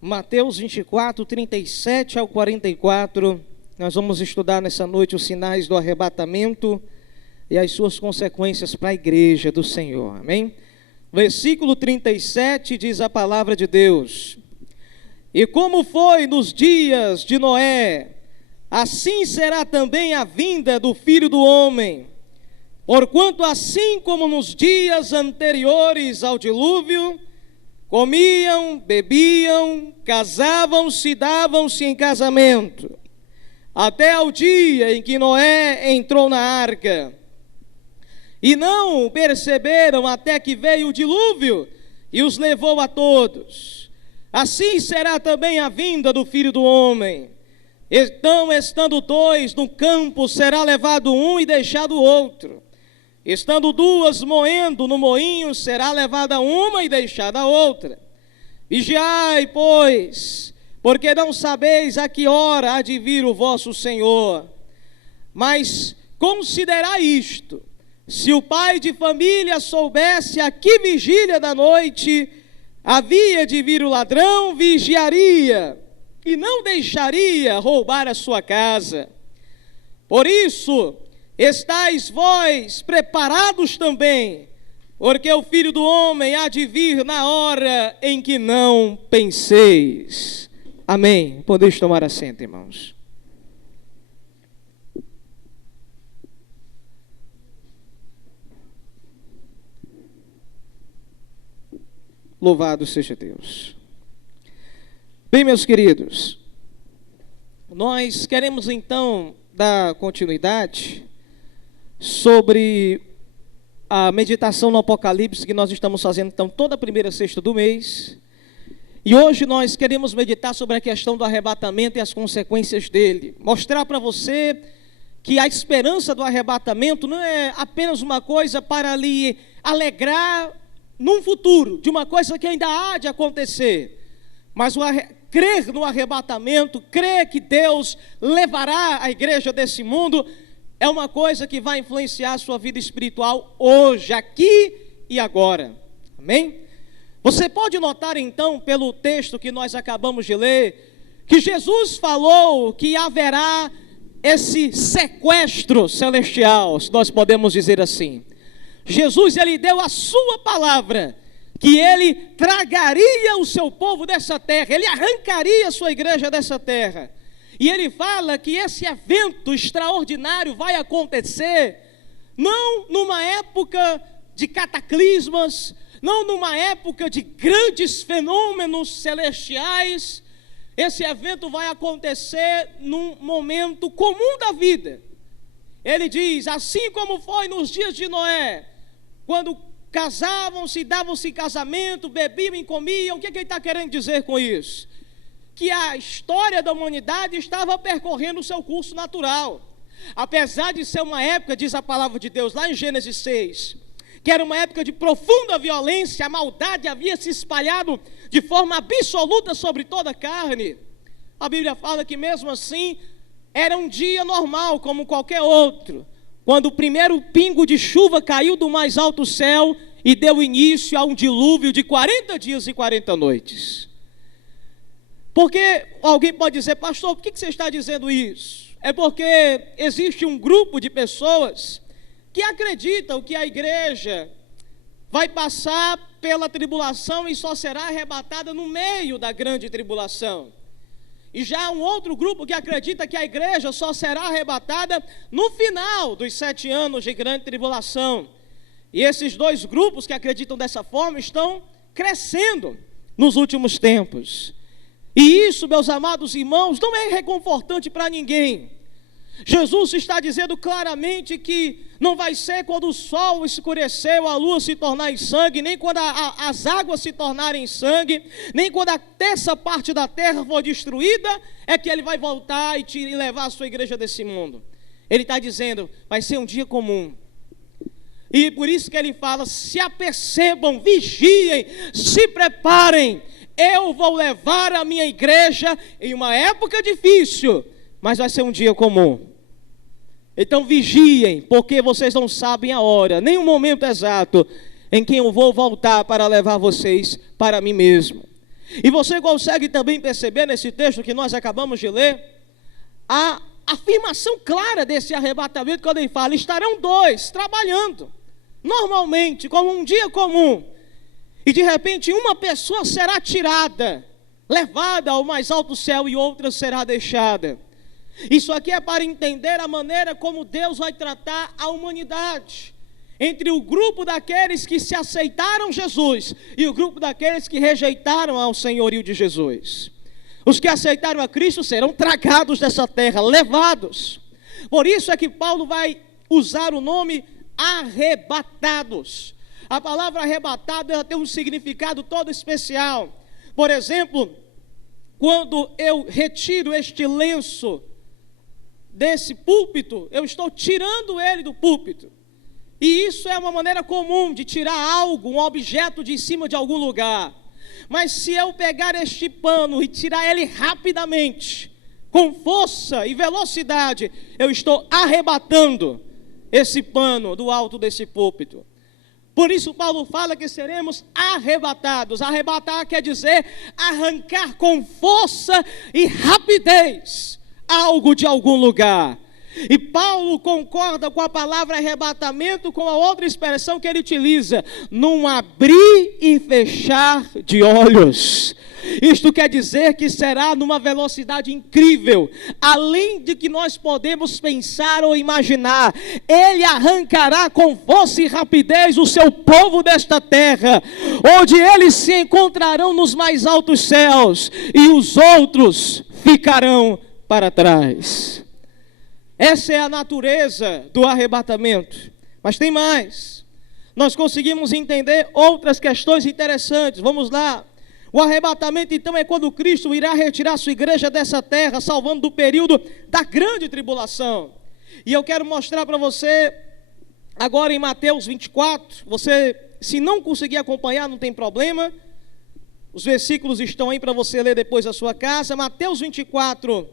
Mateus 24, 37 ao 44, nós vamos estudar nessa noite os sinais do arrebatamento e as suas consequências para a igreja do Senhor, amém? Versículo 37 diz a palavra de Deus: E como foi nos dias de Noé, assim será também a vinda do Filho do Homem. Porquanto assim como nos dias anteriores ao dilúvio, comiam, bebiam, casavam-se, davam-se em casamento, até ao dia em que Noé entrou na arca. E não perceberam até que veio o dilúvio e os levou a todos. Assim será também a vinda do Filho do Homem. Então, estando dois no campo, será levado um e deixado o outro. Estando duas moendo no moinho, será levada uma e deixada a outra. Vigiai, pois, porque não sabeis a que hora há de vir o vosso Senhor. Mas considerai isto: se o pai de família soubesse a que vigília da noite havia de vir o ladrão, vigiaria e não deixaria roubar a sua casa. Por isso, estais vós preparados também, porque o Filho do Homem há de vir na hora em que não penseis. Amém. Podeis tomar assento, irmãos. Louvado seja Deus. Bem, meus queridos, nós queremos então dar continuidade sobre a meditação no Apocalipse que nós estamos fazendo então toda a primeira sexta do mês. E hoje nós queremos meditar sobre a questão do arrebatamento e as consequências dele. Mostrar para você que a esperança do arrebatamento não é apenas uma coisa para lhe alegrar num futuro, de uma coisa que ainda há de acontecer, mas crer no arrebatamento, crer que Deus levará a igreja desse mundo, é uma coisa que vai influenciar a sua vida espiritual hoje, aqui e agora, amém? Você pode notar então, pelo texto que nós acabamos de ler, que Jesus falou que haverá esse sequestro celestial, se nós podemos dizer assim. Jesus, ele deu a sua palavra, que ele tragaria o seu povo dessa terra, ele arrancaria a sua igreja dessa terra. E ele fala que esse evento extraordinário vai acontecer, não numa época de cataclismas, não numa época de grandes fenômenos celestiais. Esse evento vai acontecer num momento comum da vida. Ele diz, assim como foi nos dias de Noé, quando casavam-se, davam-se em casamento, bebiam e comiam. O que ele está querendo dizer com isso? Que a história da humanidade estava percorrendo o seu curso natural. Apesar de ser uma época, diz a palavra de Deus lá em Gênesis 6, que era uma época de profunda violência, a maldade havia se espalhado de forma absoluta sobre toda a carne. A Bíblia fala que mesmo assim, era um dia normal, como qualquer outro, quando o primeiro pingo de chuva caiu do mais alto céu e deu início a um dilúvio de 40 dias e 40 noites. Porque alguém pode dizer, pastor, por que você está dizendo isso? É porque existe um grupo de pessoas que acreditam que a igreja vai passar pela tribulação e só será arrebatada no meio da grande tribulação. E já há um outro grupo que acredita que a igreja só será arrebatada no final dos 7 anos de grande tribulação. E esses dois grupos que acreditam dessa forma estão crescendo nos últimos tempos. E isso, meus amados irmãos, não é reconfortante para ninguém. Jesus está dizendo claramente que não vai ser quando o sol escureceu, a lua se tornar em sangue, nem quando as águas se tornarem sangue, nem quando a terça parte da terra for destruída, é que ele vai voltar e levar a sua igreja desse mundo. Ele está dizendo, vai ser um dia comum. E por isso que ele fala, se apercebam, vigiem, se preparem, eu vou levar a minha igreja em uma época difícil, mas vai ser um dia comum. Então vigiem, porque vocês não sabem a hora, nem o momento exato em que eu vou voltar para levar vocês para mim mesmo. E você consegue também perceber nesse texto que nós acabamos de ler, a afirmação clara desse arrebatamento, quando ele fala, estarão dois trabalhando, normalmente, como um dia comum, e de repente uma pessoa será tirada, levada ao mais alto céu, e outra será deixada. Isso aqui é para entender a maneira como Deus vai tratar a humanidade, entre o grupo daqueles que se aceitaram Jesus e o grupo daqueles que rejeitaram ao senhorio de Jesus. Os que aceitaram a Cristo serão tragados dessa terra, levados. Por isso é que Paulo vai usar o nome arrebatados. A palavra arrebatado, ela tem um significado todo especial. Por exemplo, quando eu retiro este lenço desse púlpito, eu estou tirando ele do púlpito. E isso é uma maneira comum de tirar algo, um objeto de cima de algum lugar. Mas se eu pegar este pano e tirar ele rapidamente, com força e velocidade, eu estou arrebatando esse pano do alto desse púlpito. Por isso Paulo fala que seremos arrebatados. Arrebatar quer dizer arrancar com força e rapidez algo de algum lugar. E Paulo concorda com a palavra arrebatamento com a outra expressão que ele utiliza, num abrir e fechar de olhos. Isto quer dizer que será numa velocidade incrível, além de que nós podemos pensar ou imaginar. Ele arrancará com força e rapidez o seu povo desta terra, onde eles se encontrarão nos mais altos céus, e os outros ficarão para trás. Essa é a natureza do arrebatamento. Mas tem mais. Nós conseguimos entender outras questões interessantes. Vamos lá. O arrebatamento, então, é quando Cristo irá retirar sua igreja dessa terra, salvando do período da grande tribulação. E eu quero mostrar para você, agora em Mateus 24, você, se não conseguir acompanhar, não tem problema. Os versículos estão aí para você ler depois da sua casa. Mateus 24,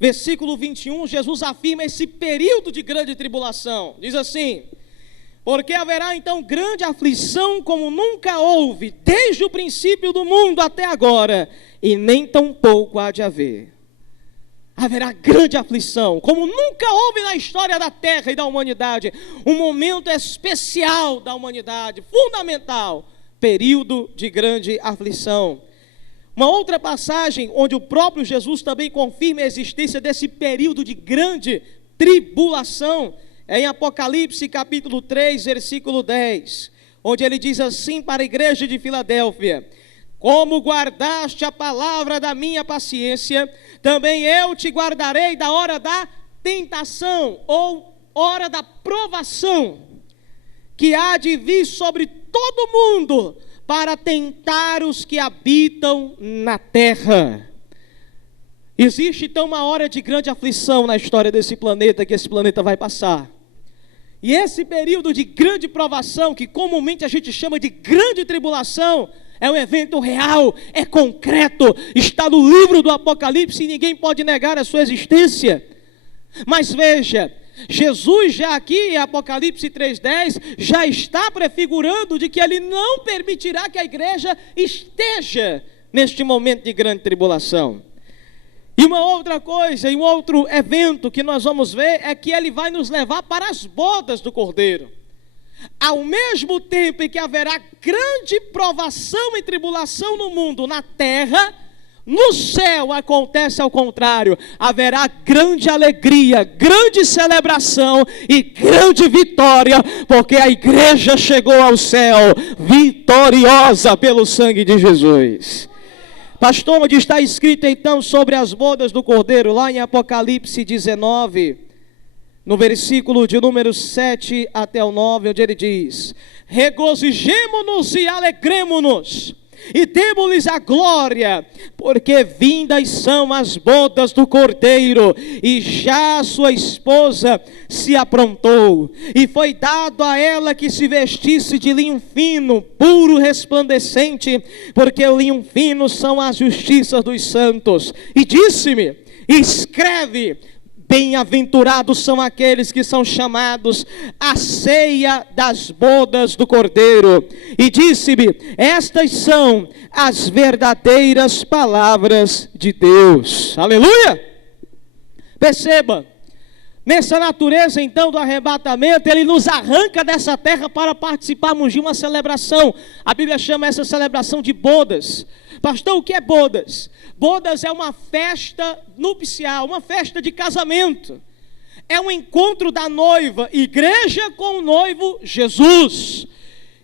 versículo 21, Jesus afirma esse período de grande tribulação. Diz assim: porque haverá então grande aflição como nunca houve, desde o princípio do mundo até agora, e nem tampouco há de haver. Haverá grande aflição, como nunca houve na história da terra e da humanidade. Um momento especial da humanidade, fundamental, período de grande aflição. Uma outra passagem onde o próprio Jesus também confirma a existência desse período de grande tribulação é em Apocalipse capítulo 3, versículo 10, onde ele diz assim para a igreja de Filadélfia: como guardaste a palavra da minha paciência, também eu te guardarei da hora da tentação, ou hora da provação, que há de vir sobre todo mundo, para tentar os que habitam na terra. Existe então uma hora de grande aflição na história desse planeta, que esse planeta vai passar. E esse período de grande provação, que comumente a gente chama de grande tribulação, é um evento real, é concreto, está no livro do Apocalipse e ninguém pode negar a sua existência. Mas veja, Jesus já aqui em Apocalipse 3,10 já está prefigurando de que ele não permitirá que a igreja esteja neste momento de grande tribulação. E uma outra coisa, e um outro evento que nós vamos ver é que ele vai nos levar para as bodas do Cordeiro. Ao mesmo tempo em que haverá grande provação e tribulação no mundo, na terra, no céu acontece ao contrário. Haverá grande alegria, grande celebração e grande vitória, porque a igreja chegou ao céu vitoriosa pelo sangue de Jesus. Pastor, onde está escrito então sobre as bodas do Cordeiro? Lá em Apocalipse 19, no versículo de número 7 até o 9, onde ele diz: regozijemo-nos e alegremo-nos, e demos-lhes a glória, porque vindas são as bodas do Cordeiro, e já sua esposa se aprontou, e foi dado a ela que se vestisse de linho fino, puro, resplandecente, porque o linho fino são as justiças dos santos. E disse-me: escreve, Bem-aventurados são aqueles que são chamados à ceia das bodas do Cordeiro. E disse-me: estas são as verdadeiras palavras de Deus. Aleluia! Perceba, nessa natureza então do arrebatamento, ele nos arranca dessa terra para participarmos de uma celebração. A Bíblia chama essa celebração de bodas. Pastor, o que é bodas? Bodas é uma festa nupcial, uma festa de casamento. É um encontro da noiva, igreja, com o noivo Jesus.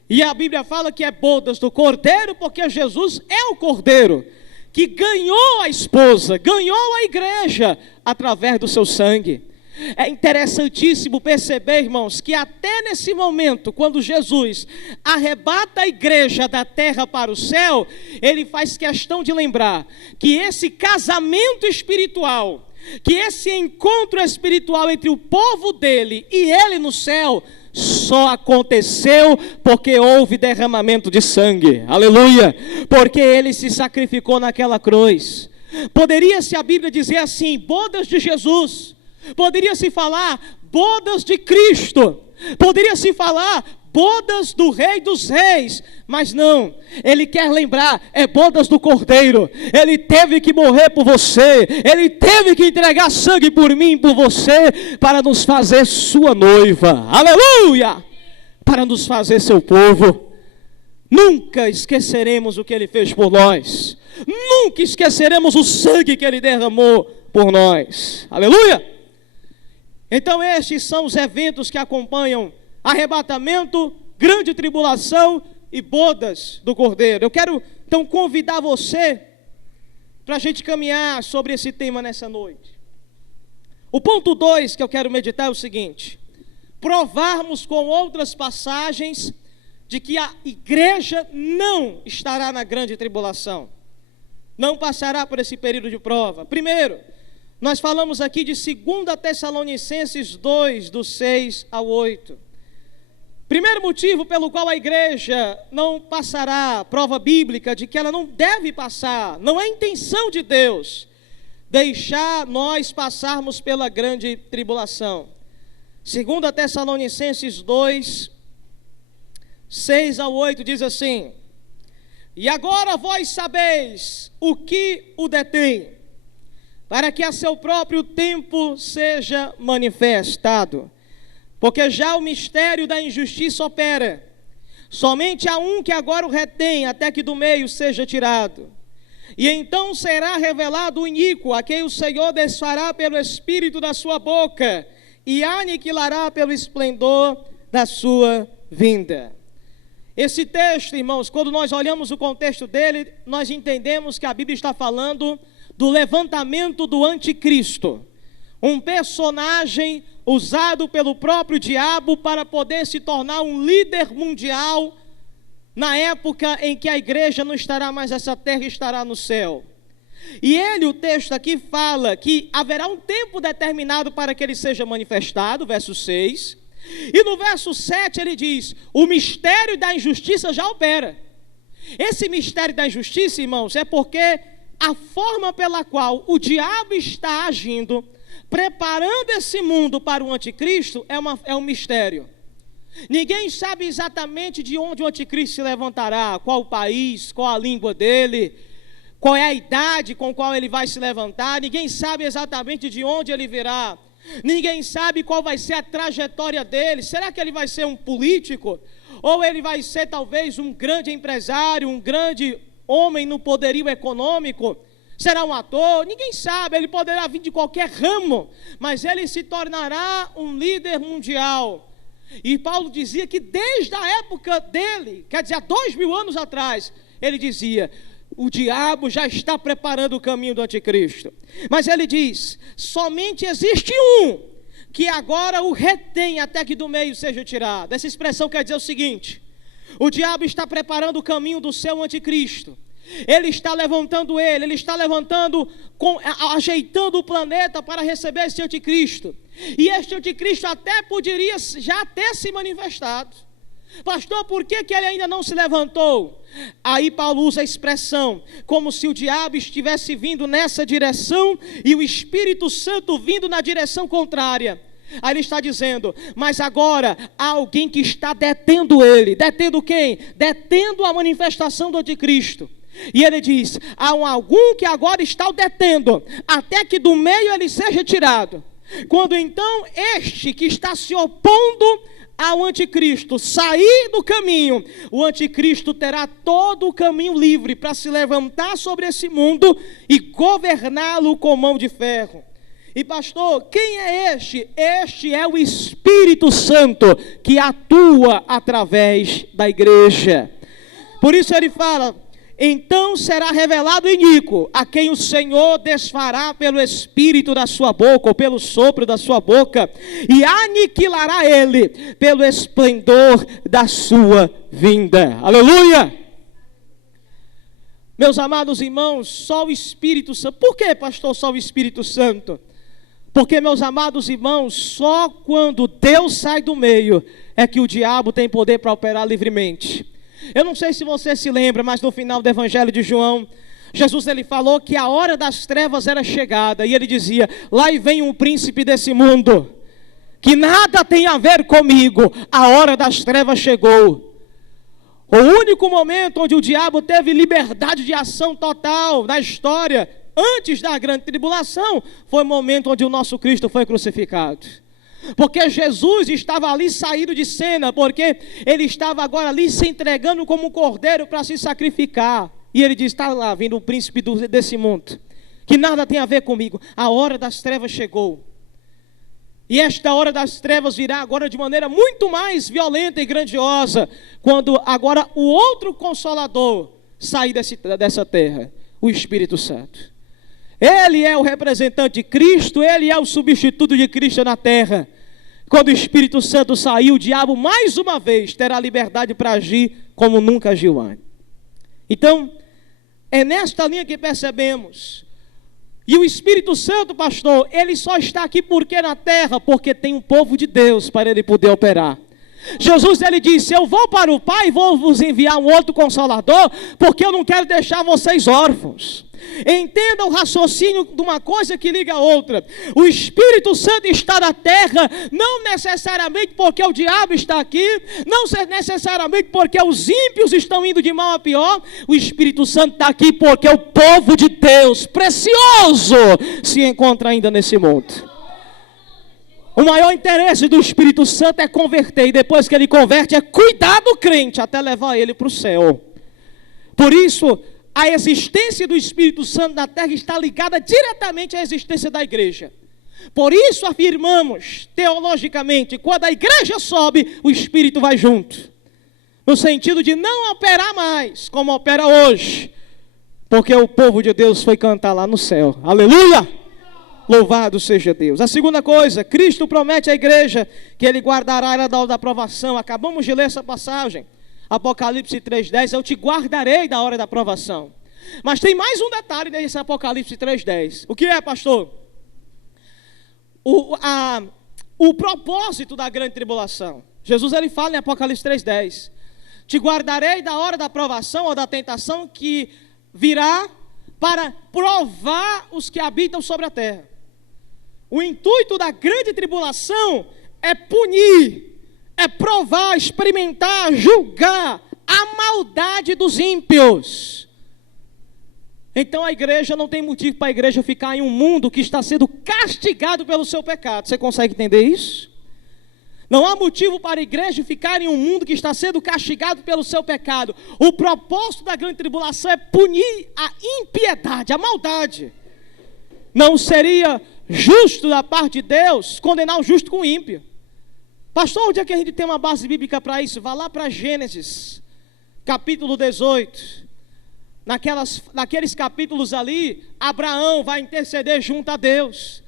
E a Bíblia fala que é bodas do Cordeiro, porque Jesus é o Cordeiro, que ganhou a esposa, ganhou a igreja, através do seu sangue. É interessantíssimo perceber, irmãos, que até nesse momento, quando Jesus arrebata a igreja da terra para o céu, ele faz questão de lembrar que esse casamento espiritual, que esse encontro espiritual entre o povo dele e ele no céu, só aconteceu porque houve derramamento de sangue. Aleluia! Porque ele se sacrificou naquela cruz. Poderia-se a Bíblia dizer assim: bodas de Jesus. Poderia-se falar bodas de Cristo, poderia-se falar bodas do Rei dos Reis, mas não, ele quer lembrar, é bodas do Cordeiro. Ele teve que morrer por você, ele teve que entregar sangue por mim, por você, para nos fazer sua noiva, aleluia, para nos fazer seu povo. Nunca esqueceremos o que ele fez por nós, nunca esqueceremos o sangue que ele derramou por nós, aleluia. Então estes são os eventos que acompanham arrebatamento, grande tribulação e bodas do Cordeiro. Eu quero então convidar você para a gente caminhar sobre esse tema nessa noite. O ponto 2 que eu quero meditar é o seguinte: provarmos com outras passagens de que a igreja não estará na grande tribulação, não passará por esse período de prova. Primeiro, nós falamos aqui de 2 Tessalonicenses 2, do 6 ao 8. Primeiro motivo pelo qual a igreja não passará prova bíblica, de que ela não deve passar, não é intenção de Deus deixar nós passarmos pela grande tribulação. 2 Tessalonicenses 2, 6 ao 8 diz assim: e agora vós sabeis o que o detém, para que a seu próprio tempo seja manifestado. Porque já o mistério da injustiça opera. Somente há um que agora o retém, até que do meio seja tirado. E então será revelado o iníquo, a quem o Senhor desfará pelo espírito da sua boca, e aniquilará pelo esplendor da sua vinda. Esse texto, irmãos, quando nós olhamos o contexto dele, nós entendemos que a Bíblia está falando do levantamento do anticristo, um personagem usado pelo próprio diabo para poder se tornar um líder mundial na época em que a igreja não estará mais nessa terra, estará no céu. E ele, o texto aqui fala que haverá um tempo determinado para que ele seja manifestado, verso 6, e no verso 7 ele diz: o mistério da injustiça já opera. Esse mistério da injustiça, irmãos, é porque a forma pela qual o diabo está agindo, preparando esse mundo para o anticristo, é um mistério. Ninguém sabe exatamente de onde o anticristo se levantará, qual o país, qual a língua dele, qual é a idade com qual ele vai se levantar. Ninguém sabe exatamente de onde ele virá. Ninguém sabe qual vai ser a trajetória dele. Será que ele vai ser um político? Ou ele vai ser talvez um grande empresário, um grande homem no poderio econômico? Será um ator? Ninguém sabe, ele poderá vir de qualquer ramo, mas ele se tornará um líder mundial. E Paulo dizia que desde a época dele, quer dizer, há 2000 anos atrás, ele dizia: o diabo já está preparando o caminho do anticristo. Mas ele diz: somente existe um que agora o retém até que do meio seja tirado. Essa expressão quer dizer o seguinte: o diabo está preparando o caminho do seu anticristo. Ele está levantando ele está levantando, ajeitando o planeta para receber esse anticristo. E este anticristo até poderia já ter se manifestado. Pastor, por que ele ainda não se levantou? Aí Paulo usa a expressão, como se o diabo estivesse vindo nessa direção e o Espírito Santo vindo na direção contrária. Aí ele está dizendo, mas agora há alguém que está detendo ele. Detendo quem? Detendo a manifestação do anticristo. E ele diz, há algum que agora está o detendo, até que do meio ele seja tirado. Quando então este que está se opondo ao anticristo sair do caminho, o anticristo terá todo o caminho livre para se levantar sobre esse mundo e governá-lo com mão de ferro. E pastor, quem é este? Este é o Espírito Santo que atua através da igreja. Por isso ele fala, então será revelado o iníquo, a quem o Senhor desfará pelo espírito da sua boca, ou pelo sopro da sua boca, e aniquilará ele pelo esplendor da sua vinda. Aleluia! Meus amados irmãos, só o Espírito Santo. Por que, pastor, só o Espírito Santo? Porque, meus amados irmãos, só quando Deus sai do meio é que o diabo tem poder para operar livremente. Eu não sei se você se lembra, mas no final do Evangelho de João, Jesus ele falou que a hora das trevas era chegada, e ele dizia, lá vem um príncipe desse mundo, que nada tem a ver comigo, a hora das trevas chegou. O único momento onde o diabo teve liberdade de ação total na história, antes da grande tribulação, foi o momento onde o nosso Cristo foi crucificado. Porque Jesus estava ali saído de cena, porque ele estava agora ali se entregando como um cordeiro para se sacrificar. E ele diz, está lá vindo o príncipe desse mundo, que nada tem a ver comigo. A hora das trevas chegou. E esta hora das trevas virá agora de maneira muito mais violenta e grandiosa, quando agora o outro Consolador sair dessa terra, o Espírito Santo. Ele é o representante de Cristo, ele é o substituto de Cristo na terra. Quando o Espírito Santo sair, o diabo mais uma vez terá liberdade para agir como nunca agiu antes. Então, é nesta linha que percebemos. E o Espírito Santo, pastor, ele só está aqui porque na terra, porque tem um povo de Deus para ele poder operar. Jesus ele disse, eu vou para o Pai e vou vos enviar um outro Consolador, porque eu não quero deixar vocês órfãos. Entenda o raciocínio de uma coisa que liga a outra. O Espírito Santo está na terra, não necessariamente porque o diabo está aqui, não necessariamente porque os ímpios estão indo de mal a pior. O Espírito Santo está aqui porque o povo de Deus, precioso, se encontra ainda nesse mundo. O maior interesse do Espírito Santo é converter, e depois que ele converte, é cuidar do crente até levar ele para o céu. Por isso, a existência do Espírito Santo na terra está ligada diretamente à existência da igreja. Por isso afirmamos, teologicamente, quando a igreja sobe, o Espírito vai junto. No sentido de não operar mais, como opera hoje. Porque o povo de Deus foi cantar lá no céu. Aleluia! Louvado seja Deus. A segunda coisa, Cristo promete à igreja que ele guardará ela da hora da provação. Acabamos de ler essa passagem. Apocalipse 3,10, eu te guardarei da hora da provação. Mas tem mais um detalhe nesse Apocalipse 3,10. O que é, pastor? O propósito da grande tribulação. Jesus ele fala em Apocalipse 3,10. Te guardarei da hora da provação ou da tentação que virá para provar os que habitam sobre a terra. O intuito da grande tribulação é punir, é provar, experimentar, julgar a maldade dos ímpios. Então a igreja não tem motivo para a igreja ficar em um mundo que está sendo castigado pelo seu pecado. Você consegue entender isso? Não há motivo para a igreja ficar em um mundo que está sendo castigado pelo seu pecado. O propósito da grande tribulação é punir a impiedade, a maldade. Não seria justo da parte de Deus condenar o justo com o ímpio. Pastor, onde é que a gente tem uma base bíblica para isso? Vá lá para Gênesis, capítulo 18. Naqueles capítulos ali, Abraão vai interceder junto a Deus.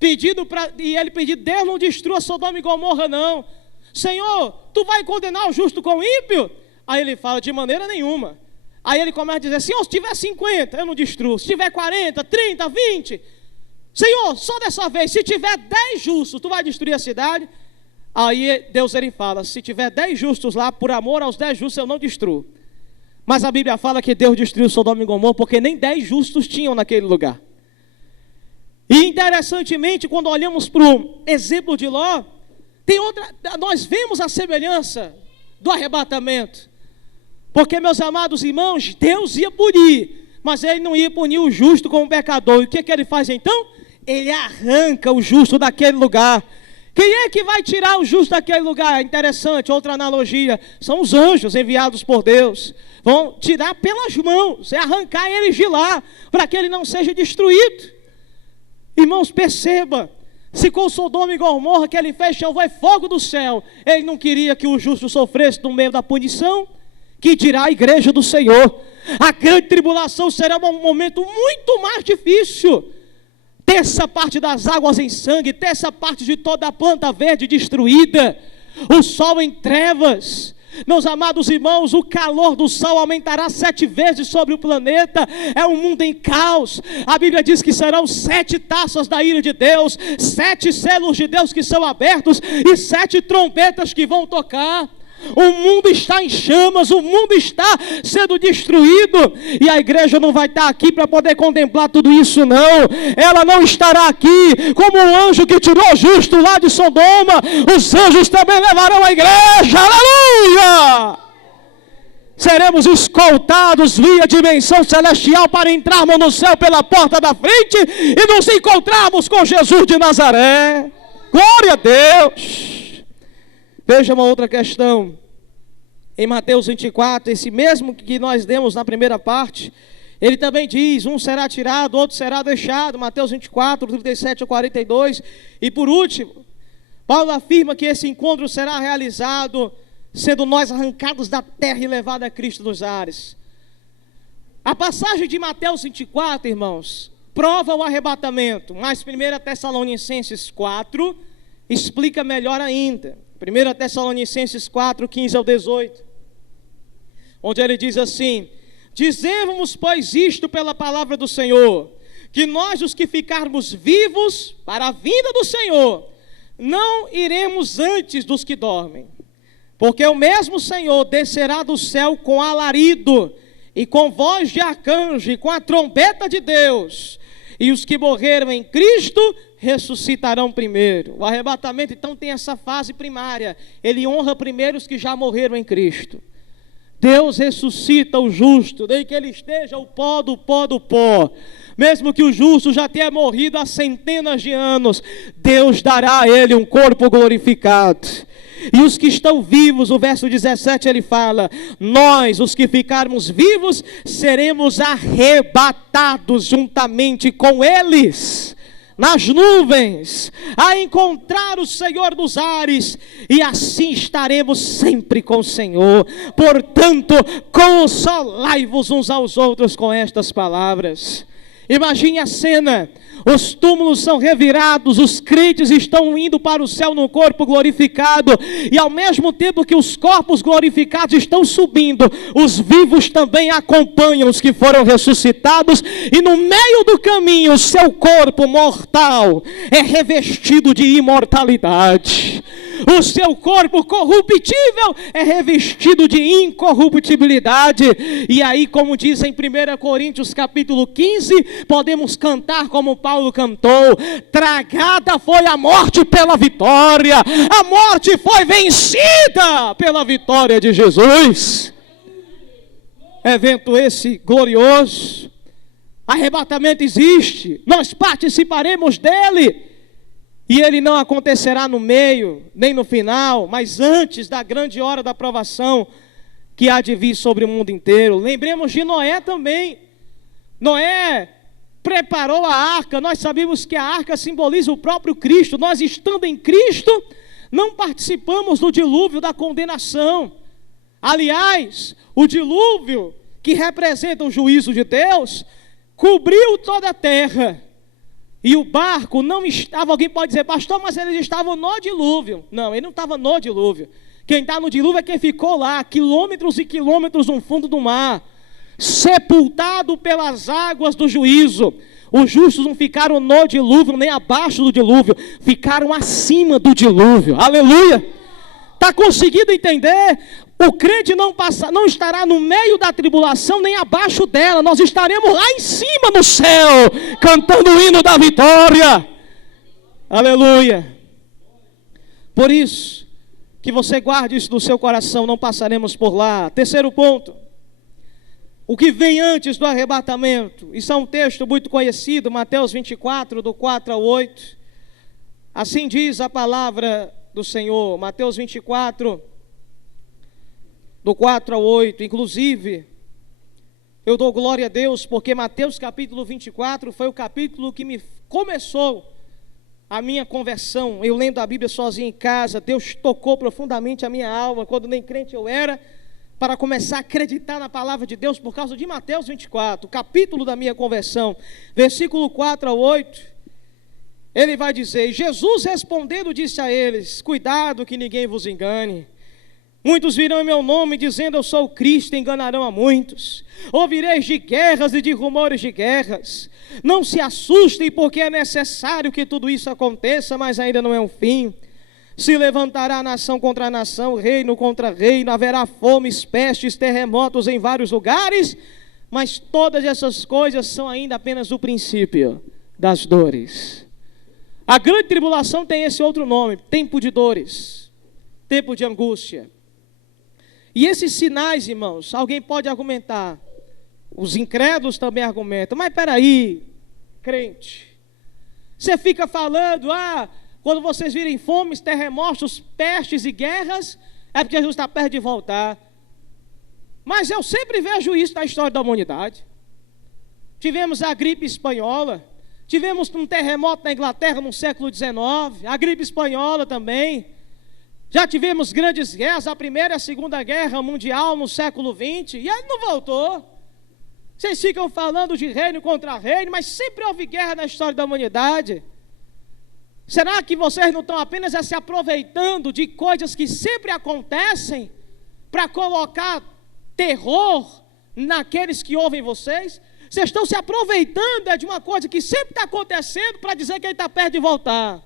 E ele pediu, Deus não destrua Sodoma e Gomorra não. Senhor, tu vai condenar o justo com o ímpio? Aí ele fala, de maneira nenhuma. Aí ele começa a dizer, Senhor, se tiver 50, eu não destruo. Se tiver 40, 30, 20. Senhor, só dessa vez, se tiver 10 justos, tu vai destruir a cidade? Aí Deus ele fala, se tiver 10 justos lá, por amor aos 10 justos eu não destruo. Mas a Bíblia fala que Deus destruiu Sodoma e Gomorra porque nem 10 justos tinham naquele lugar. E interessantemente, quando olhamos para o exemplo de Ló, nós vemos a semelhança do arrebatamento. Porque, meus amados irmãos, Deus ia punir, mas ele não ia punir o justo como pecador. E o que ele faz então? Ele arranca o justo daquele lugar. Quem é que vai tirar o justo daquele lugar? Interessante, outra analogia, são os anjos enviados por Deus. Vão tirar pelas mãos, arrancar eles de lá, para que ele não seja destruído. Irmãos, perceba, se com Sodoma e Gomorra que ele fez chover fogo do céu, ele não queria que o justo sofresse no meio da punição, que dirá a igreja do Senhor. A grande tribulação será um momento muito mais difícil. Terça parte das águas em sangue, terça parte de toda a planta verde destruída, o sol em trevas. Meus amados irmãos, o calor do sol aumentará 7 vezes sobre o planeta. É um mundo em caos. A Bíblia diz que serão 7 taças da ira de Deus, 7 selos de Deus que são abertos e 7 trombetas que vão tocar. O mundo está em chamas, o mundo está sendo destruído, e a igreja não vai estar aqui para poder contemplar tudo isso não. Ela não estará aqui como o anjo que tirou o justo lá de Sodoma. Os anjos também levarão a igreja, aleluia! Seremos escoltados via dimensão celestial para entrarmos no céu pela porta da frente e nos encontrarmos com Jesus de Nazaré. Glória a Deus! Veja uma outra questão, em Mateus 24, esse mesmo que nós demos na primeira parte, ele também diz, um será tirado, outro será deixado, Mateus 24, 37 a 42, e por último, Paulo afirma que esse encontro será realizado, sendo nós arrancados da terra e levados a Cristo nos ares. A passagem de Mateus 24, irmãos, prova o arrebatamento, mas 1 Tessalonicenses 4 explica melhor ainda. 1 Tessalonicenses 4, 15 ao 18, onde ele diz assim: dizemos, pois, isto pela palavra do Senhor, que nós, os que ficarmos vivos para a vinda do Senhor, não iremos antes dos que dormem, porque o mesmo Senhor descerá do céu com alarido, e com voz de arcanjo, e com a trombeta de Deus, e os que morreram em Cristo ressuscitarão primeiro. O arrebatamento então tem essa fase primária, ele honra primeiro os que já morreram em Cristo. Deus ressuscita o justo, desde que ele esteja o pó do pó do pó. Mesmo que o justo já tenha morrido há centenas de anos, Deus dará a ele um corpo glorificado. E os que estão vivos, o verso 17 ele fala: nós, os que ficarmos vivos, seremos arrebatados juntamente com eles nas nuvens, a encontrar o Senhor dos ares, e assim estaremos sempre com o Senhor. Portanto, consolai-vos uns aos outros com estas palavras. Imagine a cena, os túmulos são revirados, os crentes estão indo para o céu no corpo glorificado, e ao mesmo tempo que os corpos glorificados estão subindo, os vivos também acompanham os que foram ressuscitados, e no meio do caminho, o seu corpo mortal é revestido de imortalidade. O seu corpo corruptível é revestido de incorruptibilidade. E aí, como diz em 1 Coríntios capítulo 15, podemos cantar como Paulo cantou: tragada foi a morte pela vitória, a morte foi vencida pela vitória de Jesus. Evento esse glorioso, arrebatamento existe, nós participaremos dele. E ele não acontecerá no meio, nem no final, mas antes da grande hora da provação que há de vir sobre o mundo inteiro. Lembremos de Noé também. Noé preparou a arca. Nós sabemos que a arca simboliza o próprio Cristo. Nós, estando em Cristo, não participamos do dilúvio da condenação. Aliás, o dilúvio, que representa o juízo de Deus, cobriu toda a terra. E o barco não estava, alguém pode dizer: pastor, mas eles estavam no dilúvio. Não, ele não estava no dilúvio. Quem está no dilúvio é quem ficou lá, quilômetros e quilômetros no fundo do mar, sepultado pelas águas do juízo. Os justos não ficaram no dilúvio, nem abaixo do dilúvio, ficaram acima do dilúvio. Aleluia! Está conseguindo entender? O crente não estará no meio da tribulação, nem abaixo dela. Nós estaremos lá em cima no céu, cantando o hino da vitória. Aleluia! Por isso, que você guarde isso no seu coração, não passaremos por lá. Terceiro ponto. O que vem antes do arrebatamento. Isso é um texto muito conhecido, Mateus 24, do 4 ao 8. Assim diz a palavra do Senhor, Mateus 24, do 4 ao 8. Inclusive, eu dou glória a Deus, porque Mateus capítulo 24 foi o capítulo que me começou a minha conversão. Eu lendo a Bíblia sozinho em casa, Deus tocou profundamente a minha alma, quando nem crente eu era, para começar a acreditar na palavra de Deus, por causa de Mateus 24, capítulo da minha conversão, versículo 4 ao 8, ele vai dizer: Jesus respondendo disse a eles: cuidado que ninguém vos engane. Muitos virão em meu nome dizendo eu sou o Cristo, e enganarão a muitos. Ouvireis de guerras e de rumores de guerras. Não se assustem, porque é necessário que tudo isso aconteça, mas ainda não é um fim. Se levantará nação contra nação, reino contra reino, haverá fomes, pestes, terremotos em vários lugares, mas todas essas coisas são ainda apenas o princípio das dores. A grande tribulação tem esse outro nome, tempo de dores, tempo de angústia. E esses sinais, irmãos, alguém pode argumentar, os incrédulos também argumentam, mas peraí, crente, você fica falando, quando vocês virem fomes, terremotos, pestes e guerras, é porque Jesus está perto de voltar. Mas eu sempre vejo isso na história da humanidade. Tivemos a gripe espanhola, tivemos um terremoto na Inglaterra no século XIX, a gripe espanhola também. Já tivemos grandes guerras, a Primeira e a Segunda Guerra Mundial no século XX, e aí não voltou. Vocês ficam falando de reino contra reino, mas sempre houve guerra na história da humanidade. Será que vocês não estão apenas se aproveitando de coisas que sempre acontecem para colocar terror naqueles que ouvem vocês? Vocês estão se aproveitando de uma coisa que sempre está acontecendo para dizer que ele está perto de voltar.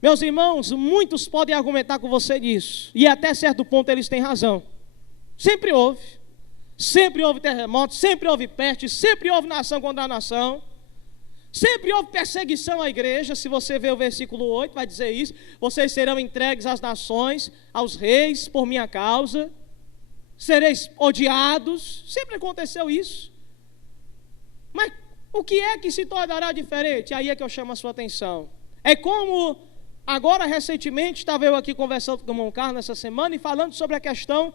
Meus irmãos, muitos podem argumentar com você nisso, e até certo ponto eles têm razão. Sempre houve terremotos, sempre houve peste, sempre houve nação contra nação, sempre houve perseguição à igreja. Se você ver o versículo 8, vai dizer isso: vocês serão entregues às nações, aos reis, por minha causa, sereis odiados. Sempre aconteceu isso. Mas o que é que se tornará diferente? Aí é que eu chamo a sua atenção. É como, agora recentemente, estava eu aqui conversando com o irmão Carlos nessa semana, e falando sobre a questão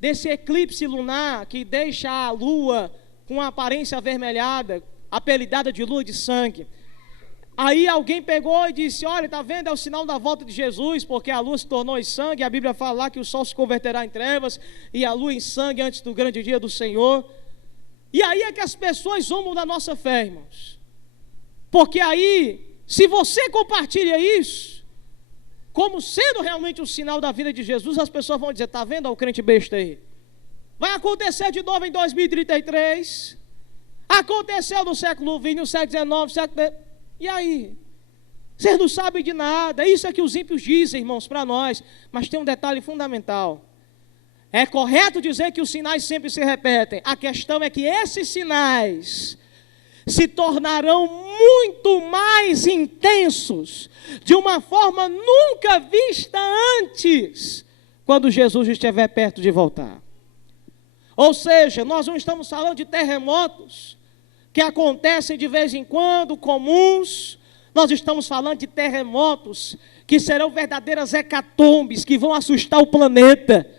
desse eclipse lunar, que deixa a lua com uma aparência avermelhada, apelidada de lua de sangue. Aí alguém pegou e disse: olha, está vendo, é o sinal da volta de Jesus, porque a lua se tornou em sangue. A Bíblia fala lá que o sol se converterá em trevas e a lua em sangue antes do grande dia do Senhor. E aí é que as pessoas zombam da nossa fé, irmãos, porque aí, se você compartilha isso como sendo realmente o sinal da vida de Jesus, as pessoas vão dizer: está vendo o crente besta aí? Vai acontecer de novo em 2033, aconteceu no século XX, no século XIX, e aí? Vocês não sabem de nada. Isso é que os ímpios dizem, irmãos, para nós. Mas tem um detalhe fundamental. É correto dizer que os sinais sempre se repetem. A questão é que esses sinais se tornarão muito mais intensos, de uma forma nunca vista antes, quando Jesus estiver perto de voltar. Ou seja, nós não estamos falando de terremotos que acontecem de vez em quando, comuns. Nós estamos falando de terremotos que serão verdadeiras hecatombes, que vão assustar o planeta.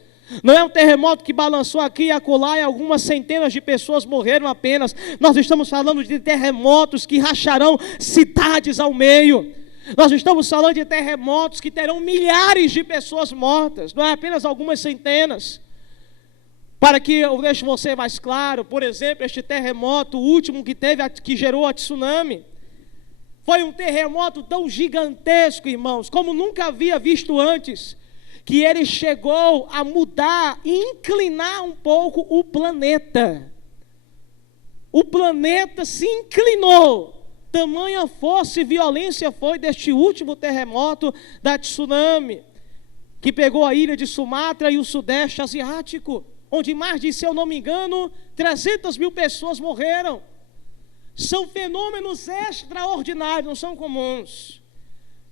Não é um terremoto que balançou aqui e acolá e algumas centenas de pessoas morreram apenas. Nós estamos falando de terremotos que racharão cidades ao meio. Nós estamos falando de terremotos que terão milhares de pessoas mortas, não é apenas algumas centenas. Para que eu deixe você mais claro, por exemplo, este terremoto, o último que teve, que gerou a tsunami, foi um terremoto tão gigantesco, irmãos, como nunca havia visto antes, que ele chegou a mudar e inclinar um pouco o planeta. o planeta se inclinou. Tamanha força e violência foi deste último terremoto da tsunami, que pegou a ilha de Sumatra e o sudeste asiático, onde mais de, se eu não me engano, 300 mil pessoas morreram. São fenômenos extraordinários, não são comuns.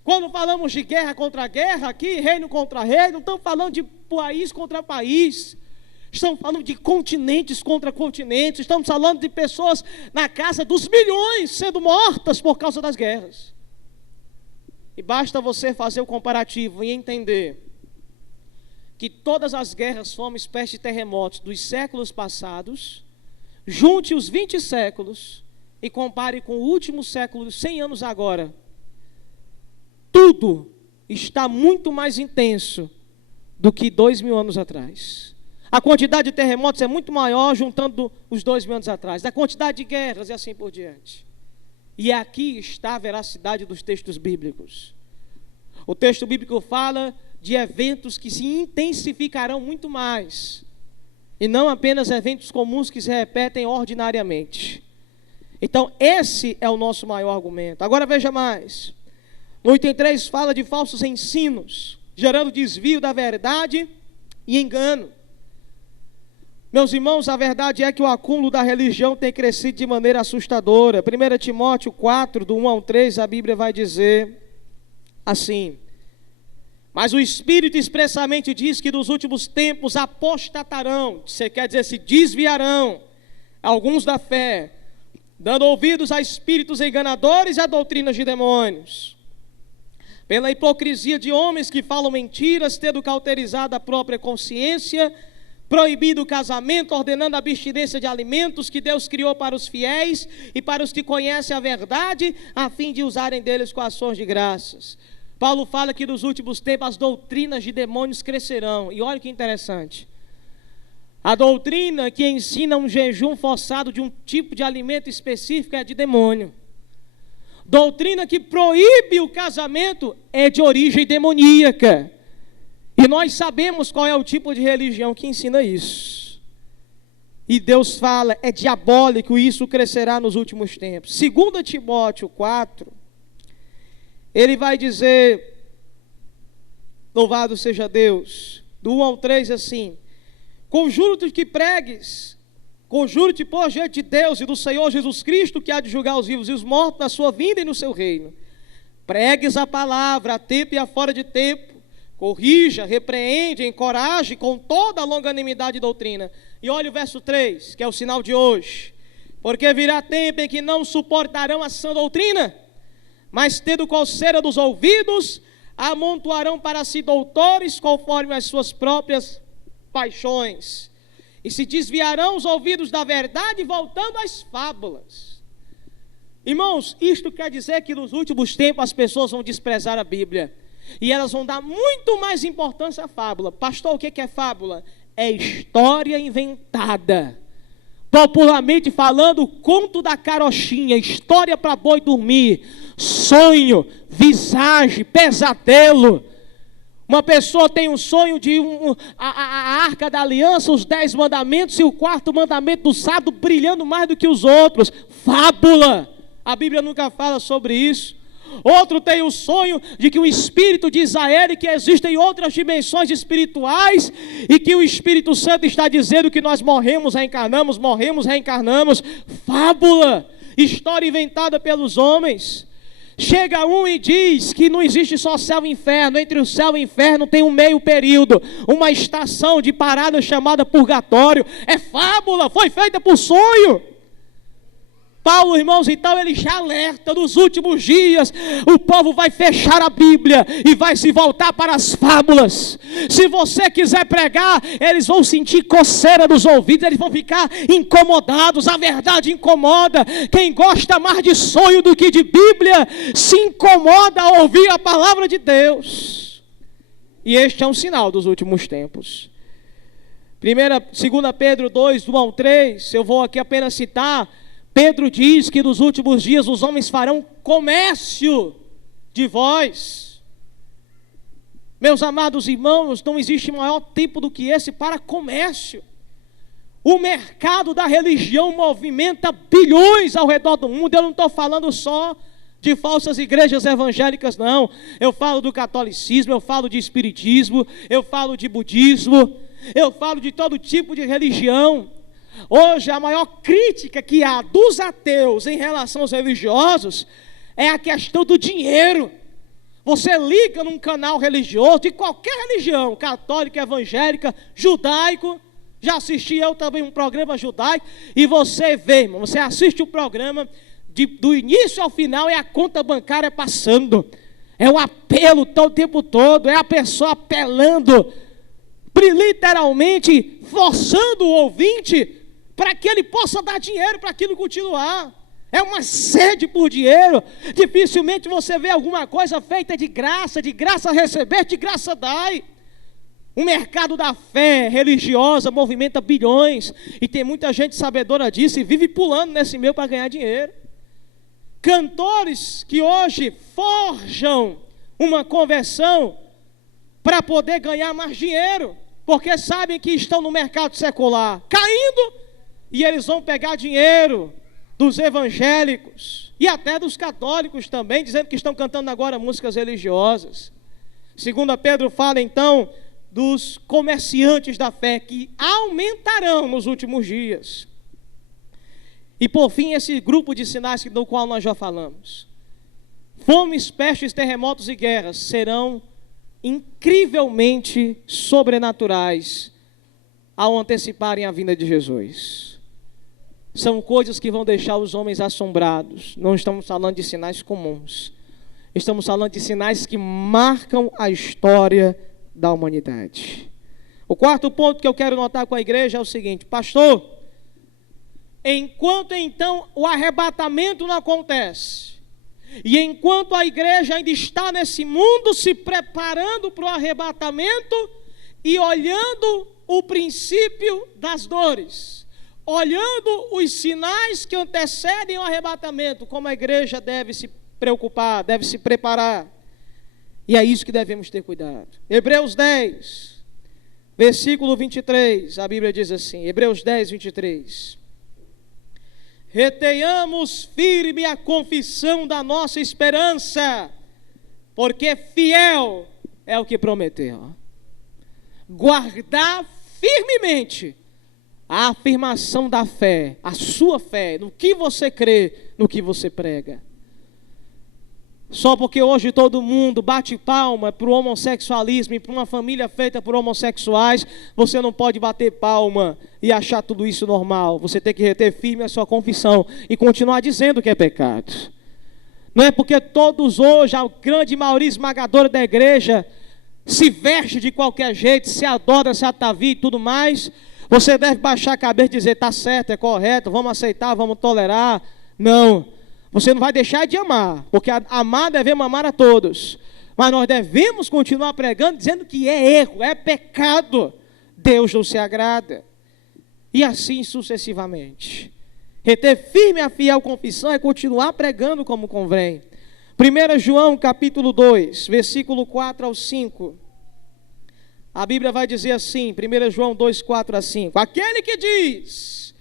Quando falamos de guerra contra guerra aqui, reino contra reino, não estamos falando de país contra país. Estamos falando de continentes contra continentes. Estamos falando de pessoas na casa dos milhões sendo mortas por causa das guerras. E basta você fazer o comparativo e entender que todas as guerras foram uma espécie de terremotos dos séculos passados. Junte os 20 séculos e compare com o último século, 100 anos agora. Tudo está muito mais intenso do que 2.000 anos atrás. A quantidade de terremotos é muito maior juntando os 2.000 anos atrás. A quantidade de guerras e assim por diante. E aqui está a veracidade dos textos bíblicos. O texto bíblico fala de eventos que se intensificarão muito mais. E não apenas eventos comuns que se repetem ordinariamente. Então esse é o nosso maior argumento. Agora veja mais. No item 3 fala de falsos ensinos, gerando desvio da verdade e engano. Meus irmãos, a verdade é que o acúmulo da religião tem crescido de maneira assustadora. 1 Timóteo 4, do 1 ao 3, a Bíblia vai dizer assim: mas o Espírito expressamente diz que nos últimos tempos apostatarão, você quer dizer, se desviarão, alguns da fé, dando ouvidos a espíritos enganadores e a doutrinas de demônios. Pela hipocrisia de homens que falam mentiras, tendo cauterizado a própria consciência, proibido o casamento, ordenando a abstinência de alimentos que Deus criou para os fiéis e para os que conhecem a verdade, a fim de usarem deles com ações de graças. Paulo fala que nos últimos tempos as doutrinas de demônios crescerão. E olha que interessante. A doutrina que ensina um jejum forçado de um tipo de alimento específico é de demônio. Doutrina que proíbe o casamento é de origem demoníaca. E nós sabemos qual é o tipo de religião que ensina isso. E Deus fala, é diabólico, e isso crescerá nos últimos tempos. 2 Timóteo 4, ele vai dizer, louvado seja Deus, do 1 ao 3 assim: conjuro-te que pregues, conjuro-te por diante de Deus e do Senhor Jesus Cristo, que há de julgar os vivos e os mortos na sua vinda e no seu reino. Pregues a palavra a tempo e a fora de tempo, corrija, repreende, encoraje com toda a longanimidade e doutrina. E olha o verso 3, que é o sinal de hoje: porque virá tempo em que não suportarão a sã doutrina, mas tendo coceira dos ouvidos, amontoarão para si doutores conforme as suas próprias paixões, e se desviarão os ouvidos da verdade, voltando às fábulas. Irmãos, isto quer dizer que nos últimos tempos as pessoas vão desprezar a Bíblia, e elas vão dar muito mais importância à fábula. Pastor, o que é fábula? É história inventada. Popularmente falando, conto da carochinha, história para boi dormir, sonho, visagem, pesadelo. Uma pessoa tem um sonho de a arca da aliança, os 10 mandamentos e o 4º mandamento do sábado brilhando mais do que os outros. Fábula. A Bíblia nunca fala sobre isso. Outro tem o sonho de que o Espírito diz a ele que existem outras dimensões espirituais e que o Espírito Santo está dizendo que nós morremos, reencarnamos. Fábula, história inventada pelos homens. Chega um e diz que não existe só céu e inferno, entre o céu e o inferno tem um meio período, uma estação de parada chamada purgatório. É fábula, foi feita por sonho. Paulo, irmãos, então ele já alerta: nos últimos dias o povo vai fechar a Bíblia e vai se voltar para as fábulas. Se você quiser pregar, eles vão sentir coceira nos ouvidos, eles vão ficar incomodados. A verdade incomoda. Quem gosta mais de sonho do que de Bíblia se incomoda ao ouvir a palavra de Deus. E este é um sinal dos últimos tempos. 2 Pedro 2, do 1 ao 3, eu vou aqui apenas citar. Pedro diz que nos últimos dias os homens farão comércio de vós. Meus amados irmãos, não existe maior tempo do que esse para comércio. O mercado da religião movimenta bilhões ao redor do mundo. Eu não estou falando só de falsas igrejas evangélicas, não. Eu falo do catolicismo, eu falo de espiritismo, eu falo de budismo, eu falo de todo tipo de religião. Hoje a maior crítica que há dos ateus em relação aos religiosos é a questão do dinheiro. Você liga num canal religioso, de qualquer religião, católica, evangélica, judaico. Já assisti eu também um programa judaico, e você vê, irmão, você assiste o programa, do início ao final é a conta bancária passando. É o apelo todo o tempo todo, é a pessoa apelando, literalmente forçando o ouvinte para que ele possa dar dinheiro para aquilo continuar. É uma sede por dinheiro. Dificilmente você vê alguma coisa feita de graça a receber, de graça dai. O mercado da fé religiosa movimenta bilhões, e tem muita gente sabedora disso e vive pulando nesse meio para ganhar dinheiro. Cantores que hoje forjam uma conversão para poder ganhar mais dinheiro, porque sabem que estão no mercado secular caindo, e eles vão pegar dinheiro dos evangélicos e até dos católicos também, dizendo que estão cantando agora músicas religiosas. 2 Pedro fala então dos comerciantes da fé, que aumentarão nos últimos dias. E por fim, esse grupo de sinais do qual nós já falamos: fomes, pestes, terremotos e guerras serão incrivelmente sobrenaturais ao anteciparem a vinda de Jesus. São coisas que vão deixar os homens assombrados. Não estamos falando de sinais comuns, estamos falando de sinais que marcam a história da humanidade. O quarto ponto que eu quero notar com a igreja é o seguinte: pastor, enquanto então o arrebatamento não acontece, e enquanto a igreja ainda está nesse mundo se preparando para o arrebatamento e olhando o princípio das dores, olhando os sinais que antecedem o arrebatamento, como a igreja deve se preocupar, deve se preparar. E é isso que devemos ter cuidado. Hebreus 10, versículo 23, a Bíblia diz assim, Hebreus 10, 23. Retenhamos firme a confissão da nossa esperança, porque fiel é o que prometeu. Guardar firmemente a afirmação da fé, a sua fé, no que você crê, no que você prega. Só porque hoje todo mundo bate palma para o homossexualismo e para uma família feita por homossexuais, você não pode bater palma e achar tudo isso normal. Você tem que reter firme a sua confissão e continuar dizendo que é pecado. Não é porque todos hoje, a grande maioria esmagadora da igreja, se veste de qualquer jeito, se adora, se atavia e tudo mais, você deve baixar a cabeça e dizer, está certo, é correto, vamos aceitar, vamos tolerar. Não. Você não vai deixar de amar, porque amar devemos amar a todos, mas nós devemos continuar pregando, dizendo que é erro, é pecado, Deus não se agrada, e assim sucessivamente. Reter firme a fiel confissão é continuar pregando como convém. 1 João capítulo 2, versículo 4 ao 5, a Bíblia vai dizer assim, 1 João 2, 4 a 5, aquele que diz,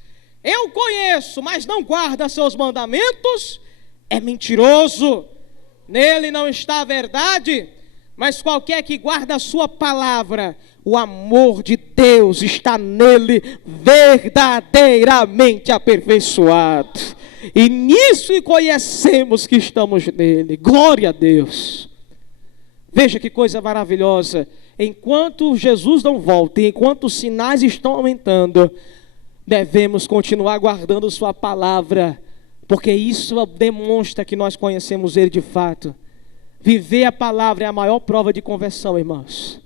eu conheço, mas não guarda seus mandamentos, é mentiroso, nele não está a verdade, mas qualquer que guarda a sua palavra, o amor de Deus está nele verdadeiramente aperfeiçoado, e nisso conhecemos que estamos nele. Glória a Deus. Veja que coisa maravilhosa, enquanto Jesus não volta, e enquanto os sinais estão aumentando, devemos continuar guardando sua palavra, porque isso demonstra que nós conhecemos ele de fato. Viver a palavra é a maior prova de conversão, irmãos.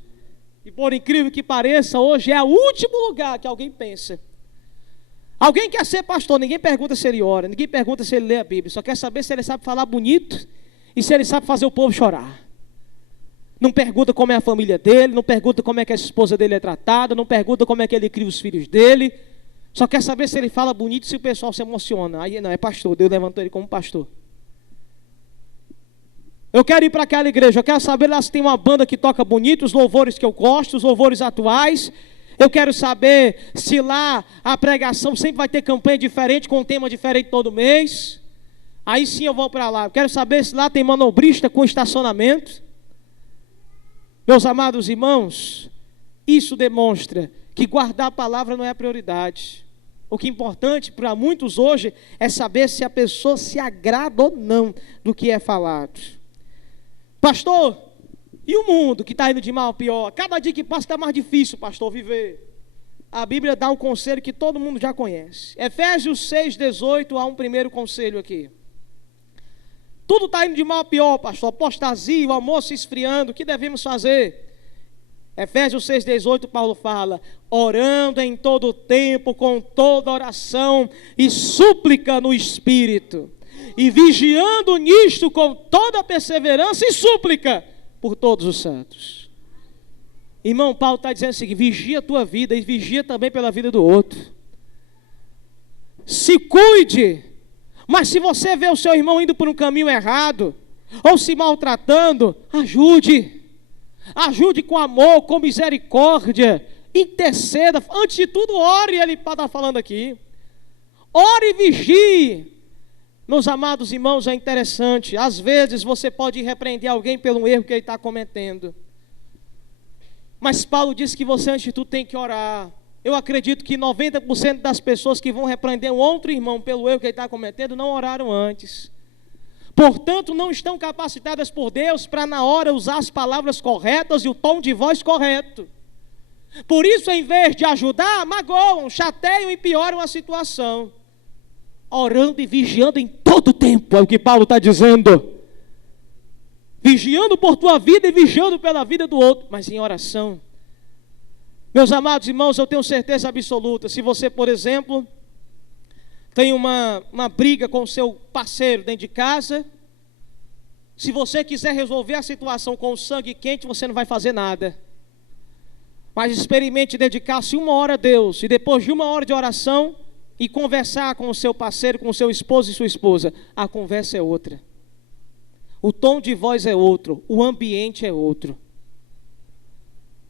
E por incrível que pareça, hoje é o último lugar que alguém pensa. Alguém quer ser pastor, ninguém pergunta se ele ora, ninguém pergunta se ele lê a Bíblia, só quer saber se ele sabe falar bonito e se ele sabe fazer o povo chorar. Não pergunta como é a família dele, não pergunta como é que a esposa dele é tratada, não pergunta como é que ele cria os filhos dele. Só quer saber se ele fala bonito, se o pessoal se emociona. Aí não, é pastor, Deus levantou ele como pastor. Eu quero ir para aquela igreja, eu quero saber lá se tem uma banda que toca bonito, os louvores que eu gosto, os louvores atuais. Eu quero saber se lá a pregação sempre vai ter campanha diferente, com um tema diferente todo mês. Aí sim eu vou para lá. Eu quero saber se lá tem manobrista com estacionamento. Meus amados irmãos, isso demonstra que guardar a palavra não é a prioridade. O que é importante para muitos hoje é saber se a pessoa se agrada ou não do que é falado. Pastor, e o mundo que está indo de mal a pior? Cada dia que passa está mais difícil, pastor, viver. A Bíblia dá um conselho que todo mundo já conhece. Efésios 6,18, há um primeiro conselho aqui. Tudo está indo de mal a pior, pastor. Apostasia, o amor se esfriando. O que devemos fazer? Efésios 6,18, Paulo fala: orando em todo o tempo, com toda oração e súplica no Espírito, e vigiando nisto com toda perseverança e súplica por todos os santos. Irmão, Paulo está dizendo o seguinte: vigia a tua vida e vigia também pela vida do outro. Se cuide, mas se você vê o seu irmão indo por um caminho errado, ou se maltratando, ajude. Ajude com amor, com misericórdia, interceda. Antes de tudo, ore, ele está falando aqui. Ore e vigie. Meus amados irmãos, é interessante. Às vezes você pode repreender alguém pelo erro que ele está cometendo. Mas Paulo diz que você, antes de tudo, tem que orar. Eu acredito que 90% das pessoas que vão repreender um outro irmão pelo erro que ele está cometendo não oraram antes. Portanto, não estão capacitadas por Deus para na hora usar as palavras corretas e o tom de voz correto. Por isso, em vez de ajudar, magoam, chateiam e pioram a situação. Orando e vigiando em todo o tempo, é o que Paulo está dizendo. Vigiando por tua vida e vigiando pela vida do outro, mas em oração. Meus amados irmãos, eu tenho certeza absoluta, se você, por exemplo, tem uma briga com o seu parceiro dentro de casa, se você quiser resolver a situação com o sangue quente, você não vai fazer nada. Mas experimente dedicar-se 1 hora a Deus, e depois de 1 hora de oração, e conversar com o seu parceiro, com o seu esposo e sua esposa. A conversa é outra. O tom de voz é outro, o ambiente é outro.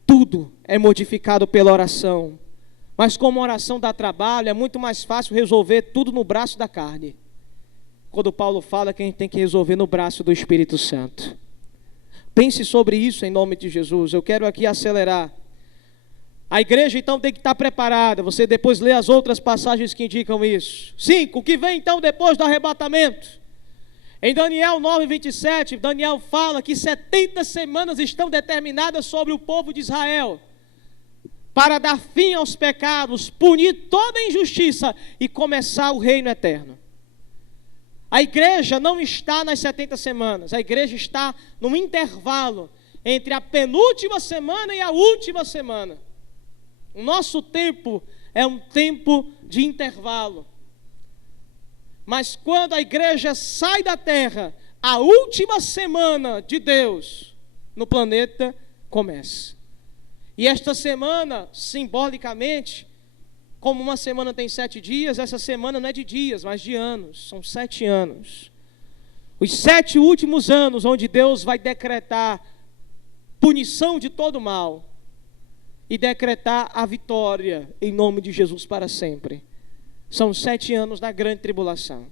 Tudo é modificado pela oração. Mas como a oração dá trabalho, é muito mais fácil resolver tudo no braço da carne. Quando Paulo fala que a gente tem que resolver no braço do Espírito Santo. Pense sobre isso em nome de Jesus. Eu quero aqui acelerar. A igreja então tem que estar preparada. Você depois lê as outras passagens que indicam isso. 5. O que vem então depois do arrebatamento? Em Daniel 9:27, Daniel fala que 70 semanas estão determinadas sobre o povo de Israel, para dar fim aos pecados, punir toda a injustiça e começar o reino eterno. A igreja não está nas 70 semanas, a igreja está num intervalo entre a penúltima semana e a última semana. O nosso tempo é um tempo de intervalo. Mas quando a igreja sai da terra, a última semana de Deus no planeta começa. E esta semana, simbolicamente, como uma semana tem 7 dias, essa semana não é de dias, mas de anos. São 7 anos. Os 7 últimos anos, onde Deus vai decretar punição de todo mal e decretar a vitória em nome de Jesus para sempre. São 7 anos da grande tribulação.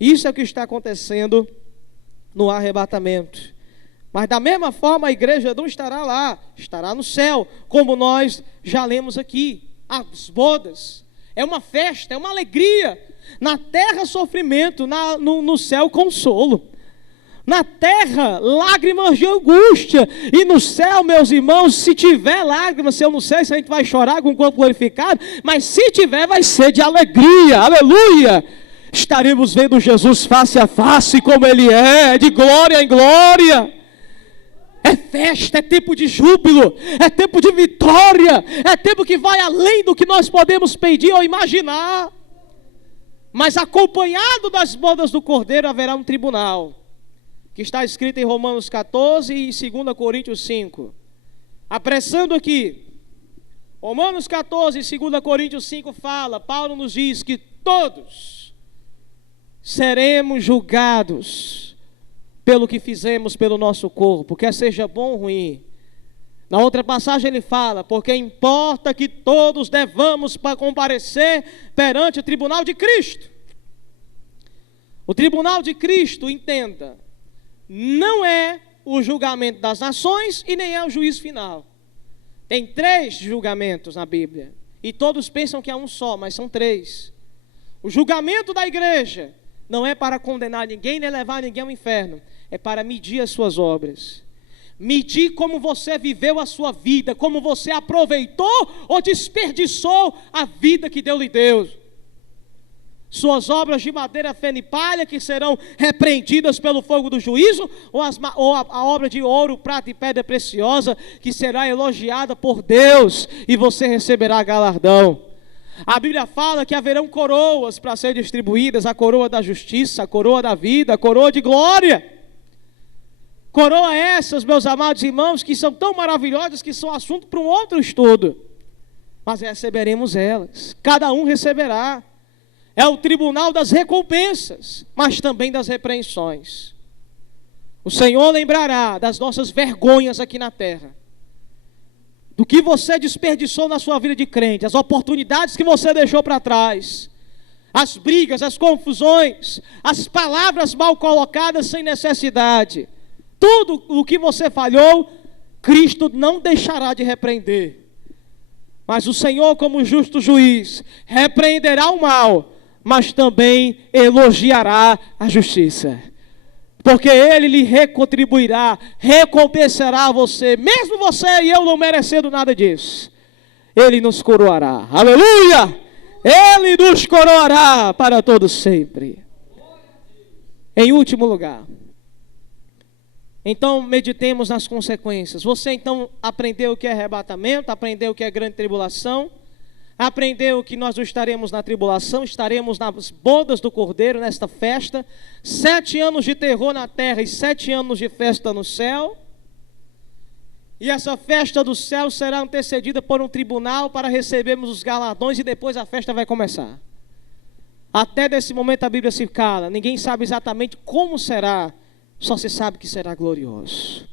Isso é o que está acontecendo no arrebatamento. Mas da mesma forma a igreja não estará lá, estará no céu, como nós já lemos aqui. As bodas, é uma festa, é uma alegria. Na terra sofrimento, no céu consolo. Na terra, lágrimas de angústia. E no céu, meus irmãos, se tiver lágrimas, se eu não sei se a gente vai chorar com o corpo glorificado, mas se tiver, vai ser de alegria, aleluia. Estaremos vendo Jesus face a face como Ele é, de glória em glória. É festa, é tempo de júbilo, é tempo de vitória, é tempo que vai além do que nós podemos pedir ou imaginar. Mas acompanhado das bodas do Cordeiro haverá um tribunal, que está escrito em Romanos 14 e 2 Coríntios 5. Apressando aqui, Romanos 14 e 2 Coríntios 5 fala, Paulo nos diz que todos seremos julgados pelo que fizemos pelo nosso corpo, quer seja bom ou ruim. Na outra passagem ele fala, porque importa que todos devamos para comparecer perante o tribunal de Cristo. O tribunal de Cristo, entenda, não é o julgamento das nações e nem é o juízo final. Tem 3 julgamentos na Bíblia, e todos pensam que é um só, mas são 3. O julgamento da igreja não é para condenar ninguém, nem levar ninguém ao inferno, é para medir as suas obras. Medir como você viveu a sua vida, como você aproveitou ou desperdiçou a vida que Deus lhe deu. Suas obras de madeira, feno e palha, que serão repreendidas pelo fogo do juízo, ou a obra de ouro, prata e pedra preciosa, que será elogiada por Deus, e você receberá galardão. A Bíblia fala que haverão coroas para serem distribuídas, a coroa da justiça, a coroa da vida, a coroa de glória. Coroa essas, meus amados irmãos, que são tão maravilhosas, que são assunto para um outro estudo. Mas receberemos elas, cada um receberá. É o tribunal das recompensas, mas também das repreensões. O Senhor lembrará das nossas vergonhas aqui na terra, do que você desperdiçou na sua vida de crente, as oportunidades que você deixou para trás, as brigas, as confusões, as palavras mal colocadas sem necessidade. Tudo o que você falhou, Cristo não deixará de repreender. Mas o Senhor, como justo juiz, repreenderá o mal, mas também elogiará a justiça. Porque Ele lhe recontribuirá, recompensará você, mesmo você e eu não merecendo nada disso. Ele nos coroará. Aleluia! Ele nos coroará para todos sempre. Em último lugar, então meditemos nas consequências. Você então aprendeu o que é arrebatamento, aprendeu o que é grande tribulação, aprendeu que nós estaremos na tribulação, estaremos nas bodas do Cordeiro, nesta festa, 7 anos de terror na terra e 7 anos de festa no céu. E essa festa do céu será antecedida por um tribunal para recebermos os galardões e depois a festa vai começar. Até desse momento a Bíblia se cala, ninguém sabe exatamente como será, só se sabe que será glorioso.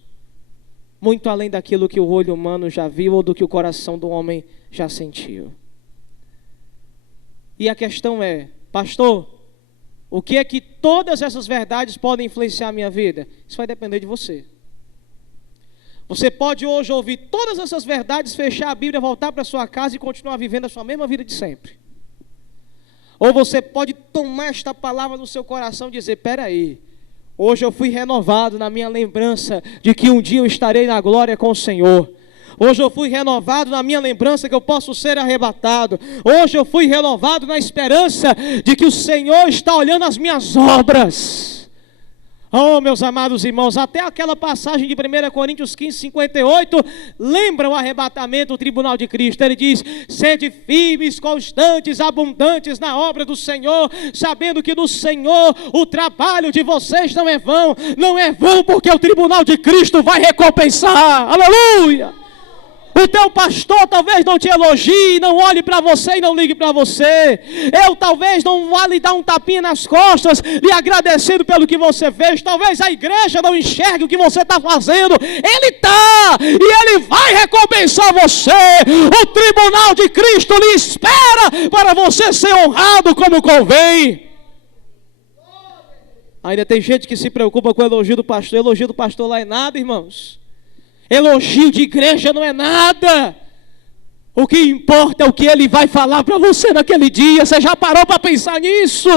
Muito além daquilo que o olho humano já viu ou do que o coração do homem já sentiu. E a questão é, pastor, o que é que todas essas verdades podem influenciar a minha vida? Isso vai depender de você. Você pode hoje ouvir todas essas verdades, fechar a Bíblia, voltar para sua casa e continuar vivendo a sua mesma vida de sempre. Ou você pode tomar esta palavra no seu coração e dizer, peraí, hoje eu fui renovado na minha lembrança de que um dia eu estarei na glória com o Senhor. Hoje eu fui renovado na minha lembrança que eu posso ser arrebatado. Hoje eu fui renovado na esperança de que o Senhor está olhando as minhas obras. Oh, meus amados irmãos, até aquela passagem de 1 Coríntios 15, 58, lembra o arrebatamento do tribunal de Cristo. Ele diz, sede firmes, constantes, abundantes na obra do Senhor, sabendo que no Senhor o trabalho de vocês não é vão. Não é vão porque o tribunal de Cristo vai recompensar. Aleluia! O teu pastor talvez não te elogie, não olhe para você e não ligue para você. Eu talvez não vá lhe dar um tapinha nas costas, lhe agradecendo pelo que você fez. Talvez a igreja não enxergue o que você está fazendo. Ele está, e Ele vai recompensar você. O tribunal de Cristo lhe espera para você ser honrado como convém. Ainda tem gente que se preocupa com o elogio do pastor. Elogio do pastor lá é nada, irmãos. Elogio de igreja não é nada. O que importa é o que ele vai falar para você naquele dia. Você já parou para pensar nisso?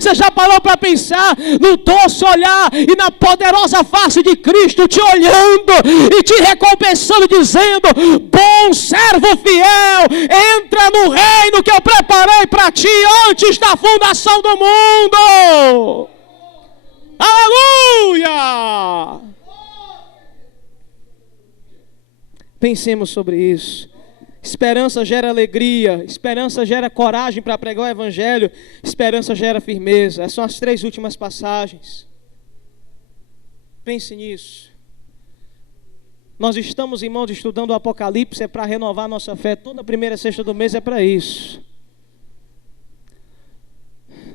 Você já parou para pensar no doce olhar e na poderosa face de Cristo te olhando e te recompensando, dizendo, bom servo fiel, entra no reino que eu preparei para ti antes da fundação do mundo. Aleluia! Pensemos sobre isso. Esperança gera alegria, esperança gera coragem para pregar o evangelho, esperança gera firmeza. Essas são as 3 últimas passagens. Pense nisso. Nós estamos, irmãos, estudando o Apocalipse, é para renovar nossa fé. Toda primeira sexta do mês é para isso.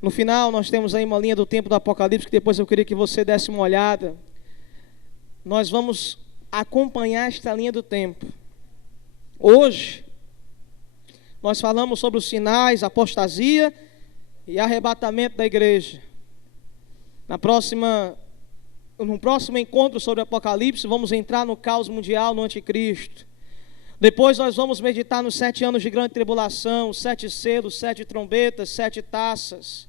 No final nós temos aí uma linha do tempo do Apocalipse, que depois eu queria que você desse uma olhada. Nós vamos acompanhar esta linha do tempo. Hoje, nós falamos sobre os sinais, apostasia e arrebatamento da igreja. No próximo encontro sobre o Apocalipse, vamos entrar no caos mundial, no anticristo. Depois nós vamos meditar nos 7 anos de grande tribulação, 7 selos, 7 trombetas, 7 taças.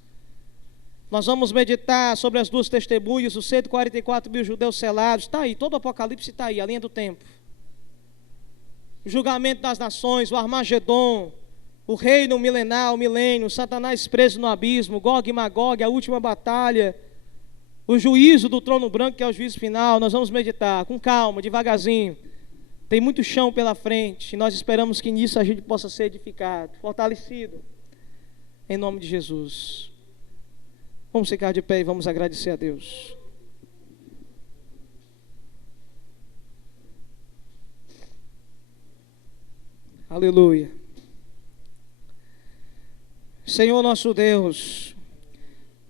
Nós vamos meditar sobre as 2 testemunhas, os 144 mil judeus selados. Está aí, todo o Apocalipse está aí, a linha do tempo. O julgamento das nações, o Armagedon, o reino milenar, o milênio, Satanás preso no abismo, Gog e Magog, a última batalha, o juízo do trono branco, que é o juízo final. Nós vamos meditar com calma, devagarzinho. Tem muito chão pela frente e nós esperamos que nisso a gente possa ser edificado, fortalecido, em nome de Jesus. Vamos ficar de pé e vamos agradecer a Deus. Aleluia. Senhor nosso Deus,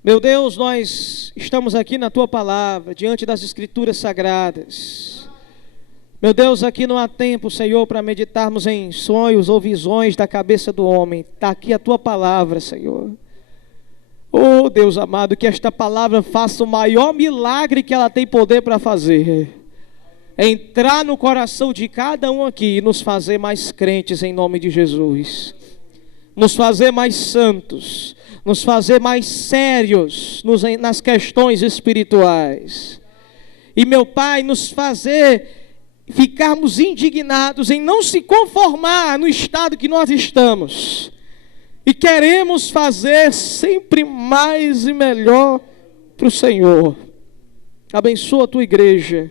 meu Deus, nós estamos aqui na Tua Palavra, diante das Escrituras Sagradas. Meu Deus, aqui não há tempo, Senhor, para meditarmos em sonhos ou visões da cabeça do homem. Está aqui a Tua Palavra, Senhor. Oh, Deus amado, que esta palavra faça o maior milagre que ela tem poder para fazer. Entrar no coração de cada um aqui e nos fazer mais crentes em nome de Jesus. Nos fazer mais santos, nos fazer mais sérios nas questões espirituais. E, meu Pai, nos fazer ficarmos indignados em não se conformar no estado que nós estamos. E queremos fazer sempre mais e melhor para o Senhor. Abençoa a Tua igreja.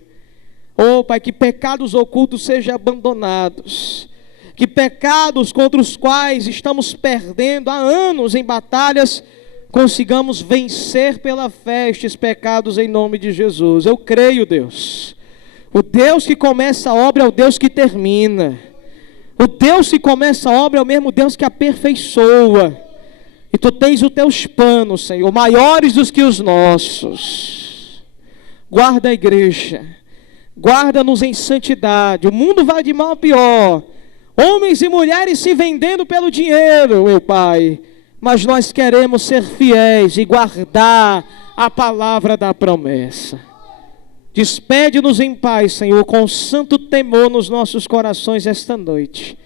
Oh, Pai, que pecados ocultos sejam abandonados. Que pecados contra os quais estamos perdendo há anos em batalhas, consigamos vencer pela fé estes pecados em nome de Jesus. Eu creio, Deus. O Deus que começa a obra é o Deus que termina. O Deus que começa a obra é o mesmo Deus que aperfeiçoa. E Tu tens os Teus planos, Senhor, maiores dos que os nossos. Guarda a igreja. Guarda-nos em santidade. O mundo vai de mal a pior. Homens e mulheres se vendendo pelo dinheiro, meu Pai. Mas nós queremos ser fiéis e guardar a palavra da promessa. Despede-nos em paz, Senhor, com santo temor nos nossos corações esta noite.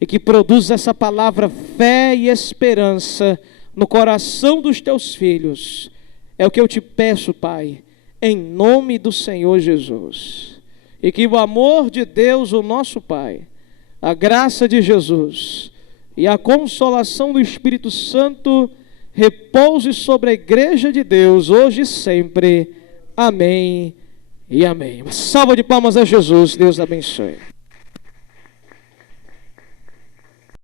E que produza essa palavra fé e esperança no coração dos Teus filhos. É o que eu Te peço, Pai, em nome do Senhor Jesus. E que o amor de Deus, o nosso Pai, a graça de Jesus e a consolação do Espírito Santo repouse sobre a igreja de Deus, hoje e sempre. Amém e amém. Uma salva de palmas a Jesus. Deus abençoe.